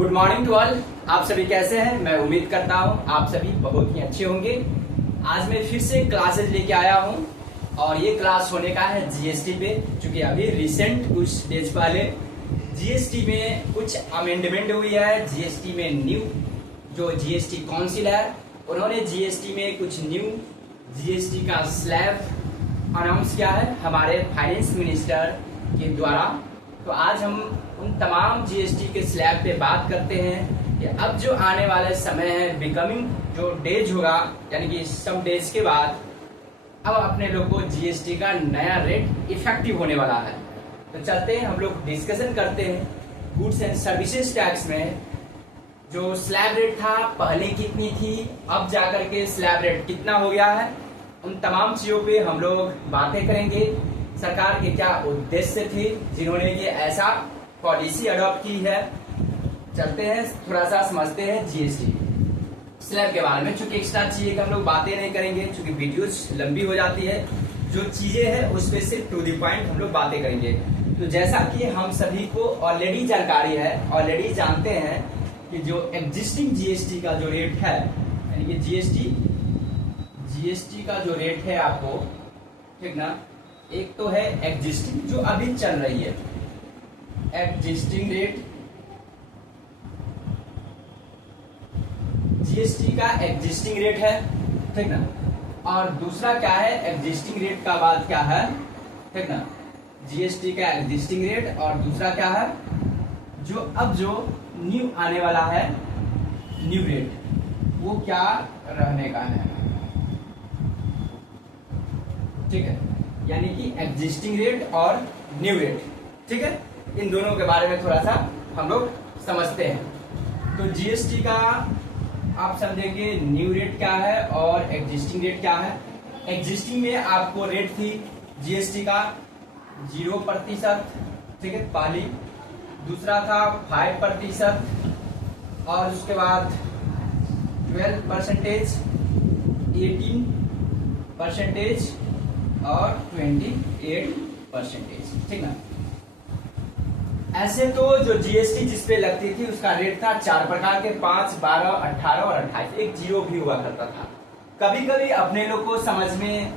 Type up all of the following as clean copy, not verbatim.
Good morning to all. आप सभी कैसे हैं? मैं उम्मीद करता हूं आप सभी बहुत ही अच्छे होंगे। आज मैं फिर से क्लासेस लेके आया हूं और ये क्लास होने का है जीएसटी पे, क्योंकि अभी रिसेंट कुछ डेज पहले जीएसटी में कुछ अमेंडमेंट हुई है। जीएसटी में न्यू जो जीएसटी काउंसिल है उन्होंने जीएसटी में कुछ न्यू जीएसटी का स्लैब अनाउंस किया है हमारे फाइनेंस मिनिस्टर के द्वारा। तो आज हम उन तमाम जीएसटी के स्लैब पे बात करते हैं कि अब जो आने वाले समय है, बिकमिंग जो डेज होगा, यानी कि सम डेज के बाद अब अपने लोग को जीएसटी का नया रेट इफेक्टिव होने वाला है। तो चलते हैं हम लोग डिस्कशन करते हैं। गुड्स एंड सर्विसेज टैक्स में जो स्लैब रेट था पहले कितनी थी, अब जाकर के स्लैब रेट कितना हो गया है, उन तमाम चीजों पे हम लोग बातें करेंगे। सरकार के क्या उद्देश्य थे जिन्होंने ये ऐसा पॉलिसी अडॉप्ट की है। चलते हैं थोड़ा सा समझते हैं जीएसटी स्लैब के बारे में। चूंकि एक्स्ट्रा चीजें हम लोग बातें नहीं करेंगे, चूंकि वीडियोस लंबी हो जाती है। जो चीजें हैं उस पे सिर्फ टू द पॉइंट हम लोग बातें करेंगे। तो जैसा कि हम सभी को ऑलरेडी जानकारी है, ऑलरेडी जानते हैं कि जो एग्जिस्टिंग जीएसटी का जो रेट है, यानी कि जीएसटी का जो रेट है आपको, ठीक ना, एक तो है एग्जिस्टिंग जो अभी चल रही है, एग्जिस्टिंग रेट, जीएसटी का एग्जिस्टिंग रेट है, ठीक ना। और दूसरा क्या है, एग्जिस्टिंग रेट का बाद क्या है, ठीक ना, जीएसटी का एग्जिस्टिंग रेट। और दूसरा क्या है, जो अब जो न्यू आने वाला है न्यू रेट, वो क्या रहने का है, ठीक है, यानी कि एग्जिस्टिंग रेट और न्यू रेट, ठीक है। इन दोनों के बारे में थोड़ा सा हम लोग समझते हैं। तो जीएसटी का आप समझेंगे न्यू रेट क्या है और एग्जिस्टिंग रेट क्या है। एग्जिस्टिंग में आपको रेट थी जीएसटी का 0%, ठीक है, पहली। दूसरा था 5% और उसके बाद 12%, 18% और 28%, ठीक ना। ऐसे तो जो जीएसटी जिसपे लगती थी उसका रेट था 4 प्रकार के, 5, 12, 18 और 28। एक जीरो भी हुआ करता था। कभी कभी अपने लोग को समझ में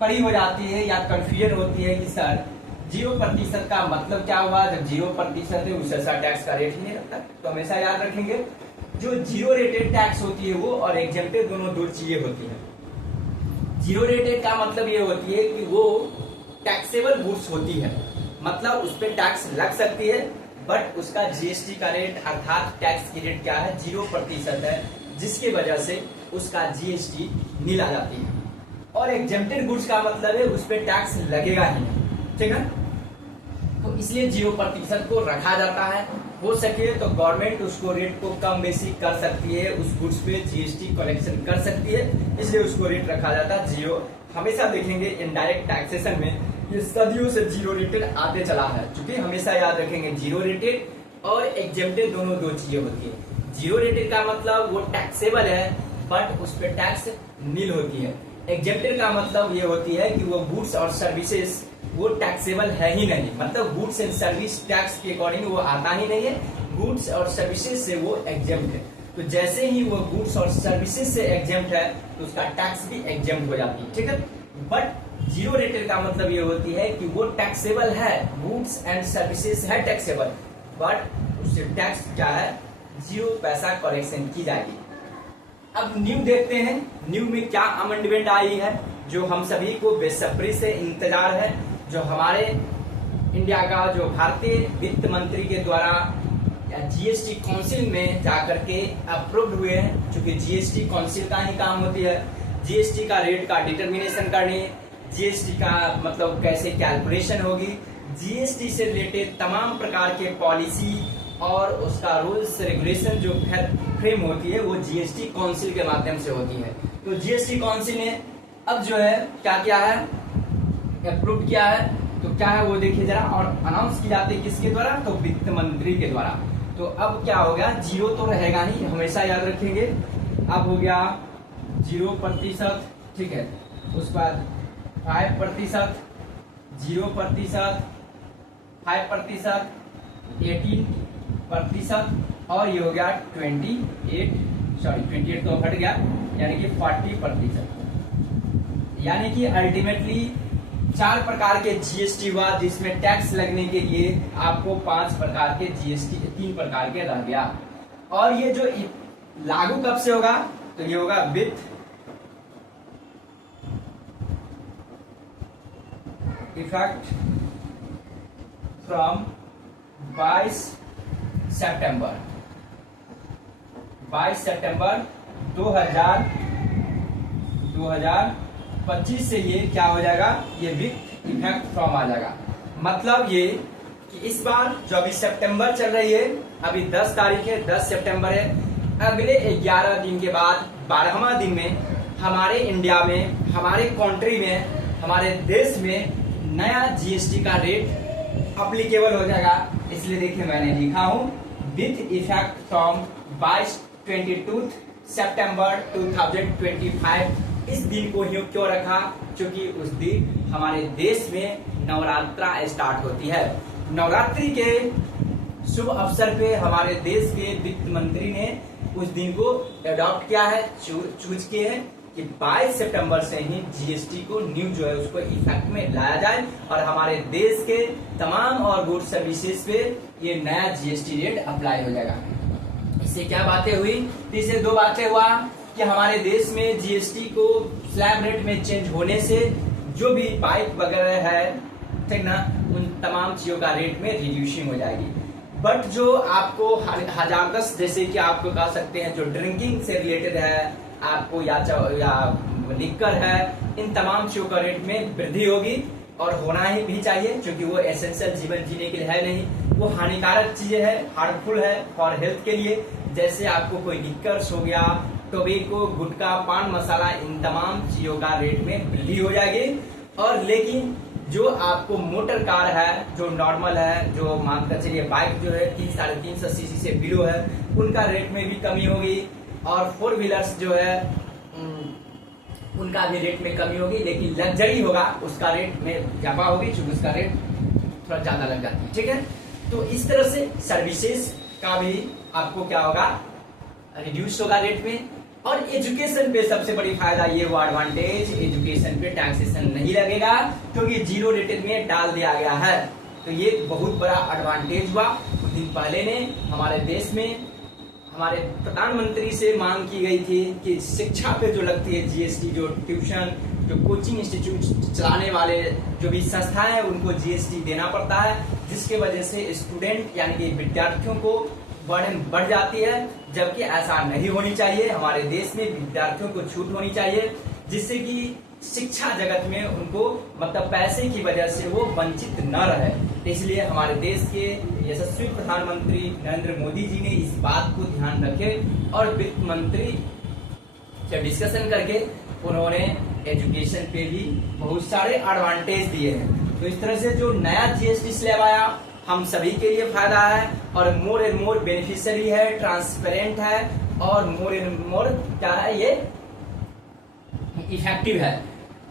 पड़ी हो जाती है या कंफ्यूजन होती है कि सर 0% का मतलब क्या हुआ। जब 0% है उस ऐसा टैक्स का रेट ही नहीं लगता। तो हमेशा याद रखेंगे जो जीरो रेटेड टैक्स होती है वो और एग्जेम्प्टेड दोनों दो चीजें होती है। जीरो रेटेड का मतलब ये होती है कि वो टैक्सेबल गुड्स होती है, मतलब उस पर टैक्स लग सकती है, बट उसका जीएसटी का रेट अर्थात टैक्स की रेट क्या है, 0% है, जिसकी वजह से उसका जीएसटी नील आ जाती है। और एग्जेम्प्टेड गुड्स का मतलब है उस पर टैक्स लगेगा ही नहीं, ठीक है। तो इसलिए 0% को रखा जाता है। हो सके तो गवर्नमेंट उसको रेट को कम बेसी कर सकती है, उस गुड्स पे जीएसटी कलेक्शन कर सकती है, इसलिए उसको रेट रखा जाता है 0। हमेशा देखेंगे इनडायरेक्ट टैक्सेशन में ये सदियों से 0 रेटेड आते चला है, क्योंकि हमेशा याद रखेंगे 0 रेटेड और एग्जेम्प्टेड दोनों दो चीजें होती है। 0 रेटेड का मतलब वो टैक्सेबल है बट उस पर टैक्स नील होती है। एग्जेम्प्टेड का मतलब ये होती है कि वो गुड्स और सर्विसेज वो टैक्सेबल है ही नहीं, मतलब गुड्स एंड सर्विस टैक्स के अकॉर्डिंग वो आता ही नहीं है, गुड्स और सर्विसेज से वो एग्जेम्प्ट है। तो जैसे ही वो गुड्स और सर्विसेज से एग्जेम्प्ट है तो उसका टैक्स भी एग्जेम्प्ट हो जाती है, ठीक है। बट 0 रेटेड का मतलब ये होती है कि वो टैक्सेबल है, गुड्स एंड सर्विसेज है टैक्सेबल, बट उससे टैक्स क्या है, 0 पैसा कलेक्शन की जाएगी। अब न्यू देखते हैं, न्यू में क्या अमेंडमेंट आई है जो हम सभी को बेसब्री से इंतजार है, जो हमारे इंडिया का जो भारतीय वित्त मंत्री के द्वारा जीएसटी काउंसिल में जाकर के अप्रूव्ड हुए हैं। क्योंकि जीएसटी काउंसिल का ही काम होती है जीएसटी का रेट का डिटर्मिनेशन करनी, जीएसटी का मतलब कैसे कैलकुलेशन होगी, जीएसटी से रिलेटेड तमाम प्रकार के पॉलिसी और उसका रूल्स रेगुलेशन जो फ्रेम होती है वो जीएसटी काउंसिल के माध्यम से होती है। तो जीएसटी काउंसिल ने अब जो है क्या किया है, अप्रूव किया है। तो क्या है वो देखिए जरा, और अनाउंस की जाती है किसके द्वारा, तो वित्त मंत्री के द्वारा। तो अब क्या हो गया, 0 तो रहेगा ही, हमेशा याद रखेंगे। अब हो गया 0%, ठीक है, उसके बाद 5%, 0%, 5%, 18, और ये हो गया 28 तो हट गया, यानी कि 40%। यानी कि अल्टीमेटली 4 प्रकार के जीएसटी हुआ, जिसमें टैक्स लगने के लिए आपको 5 प्रकार के जीएसटी 3 प्रकार के रह गया। और ये जो लागू कब से होगा, तो ये होगा विथ इफेक्ट फ्रॉम 22 सितंबर 2025 से ये क्या हो जाएगा, ये विथ इफेक्ट फ्रॉम आ जाएगा। मतलब ये कि इस बार जो अभी सितंबर चल रही है, अभी 10 तारीख है, 10 सितंबर है, अगले 11 दिन के बाद 12वां दिन में हमारे इंडिया में, हमारे कंट्री में, हमारे देश में नया जीएसटी का रेट अप्लीकेबल हो जाएगा। इसलिए देखिए मैंने लिखा हूं विथ इफेक्ट फ्रॉम 22 सितंबर 2025। इस दिन को क्यों रखा, क्योंकि उस दिन हमारे देश में नवरात्रा स्टार्ट होती है। नवरात्रि के शुभ अवसर पे हमारे देश के वित्त मंत्री ने उस दिन को अडॉप्ट किया है, चूज किए हैं कि 22 सितंबर से ही जीएसटी को न्यू जो है उसको इफेक्ट में लाया जाए और हमारे देश के तमाम और गुड सर्विसेज पे ये नया जीएसटी रेट अप्लाई हो जाएगा। इससे क्या बातें हुई, इससे 2 बातें हुआ कि हमारे देश में जीएसटी को स्लैब रेट में चेंज होने से जो भी पाइप वगैरह है, ठीक ना, उन तमाम चीजों का रेट में रिड्यूसिंग हो जाएगी। बट जो आपको हजारदस्त, जैसे कि आपको कह सकते हैं जो ड्रिंकिंग से रिलेटेड है, आपको या लिकर है, इन तमाम चीजों का रेट में वृद्धि होगी और होना ही भी चाहिए, क्योंकि वो एसेंशियल जीवन जीने के लिए है नहीं, वो हानिकारक चीजें है, हार्मफुल है फॉर हेल्थ के लिए। जैसे आपको कोई लिकर्स हो गया, टोबैको, गुटखा, पान मसाला, इन तमाम चीजों का रेट में वृद्धि हो जाएगी। और लेकिन जो आपको मोटर कार है, जो नॉर्मल है, जो मानकर चलिए बाइक जो है 300-350 सीसी से बिलो है, उनका रेट में भी कमी होगी। और 4 व्हीलर्स जो है उनका भी रेट में कमी होगी, लेकिन लग्जरी होगा उसका रेट में इजाफा होगी, क्योंकि उसका रेट थोड़ा ज्यादा लग जाती है। ठीक है, तो इस तरह से सर्विसेज का भी आपको क्या होगा, रिड्यूस होगा रेट में। और एजुकेशन पे सबसे बड़ी फायदा ये हुआ एडवांटेज, एजुकेशन पे टैक्सेशन नहीं लगेगा, क्योंकि जीरो रेटेड में डाल दिया गया है। तो ये बहुत बड़ा एडवांटेज हुआ। कुछ दिन पहले ने हमारे देश में हमारे प्रधानमंत्री से मांग की गई थी कि शिक्षा पे जो लगती है जीएसटी, जो ट्यूशन, जो कोचिंग इंस्टीट्यूट चलाने वाले जो भी संस्थाएं हैं, उनको जीएसटी देना पड़ता है, जिसके वजह से स्टूडेंट यानी कि विद्यार्थियों को बर्डन बढ़ जाती है, जबकि ऐसा नहीं होनी चाहिए। हमारे देश में विद्यार्थियों को छूट होनी चाहिए, जिससे कि शिक्षा जगत में उनको मतलब पैसे की वजह से वो वंचित न रहे। इसलिए हमारे देश के यशस्वी प्रधानमंत्री नरेंद्र मोदी जी ने इस बात को ध्यान रखे और वित्त मंत्री से डिस्कशन करके उन्होंने एजुकेशन पे भी बहुत सारे एडवांटेज दिए हैं। तो इस तरह से जो नया जीएसटी स्लैब आया, हम सभी के लिए फायदा है और मोर एंड मोर बेनिफिशियरी है, ट्रांसपेरेंट है और मोर एंड मोर क्या है, ये इफेक्टिव है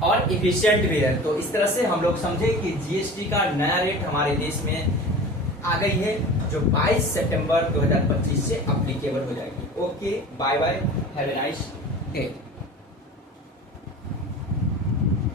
और इफिशिएंट भी है। तो इस तरह से हम लोग समझे कि जीएसटी का नया रेट हमारे देश में आ गई है, जो 22 सितंबर 2025 से एप्लीकेबल हो जाएगी। Okay, bye bye, have a nice day.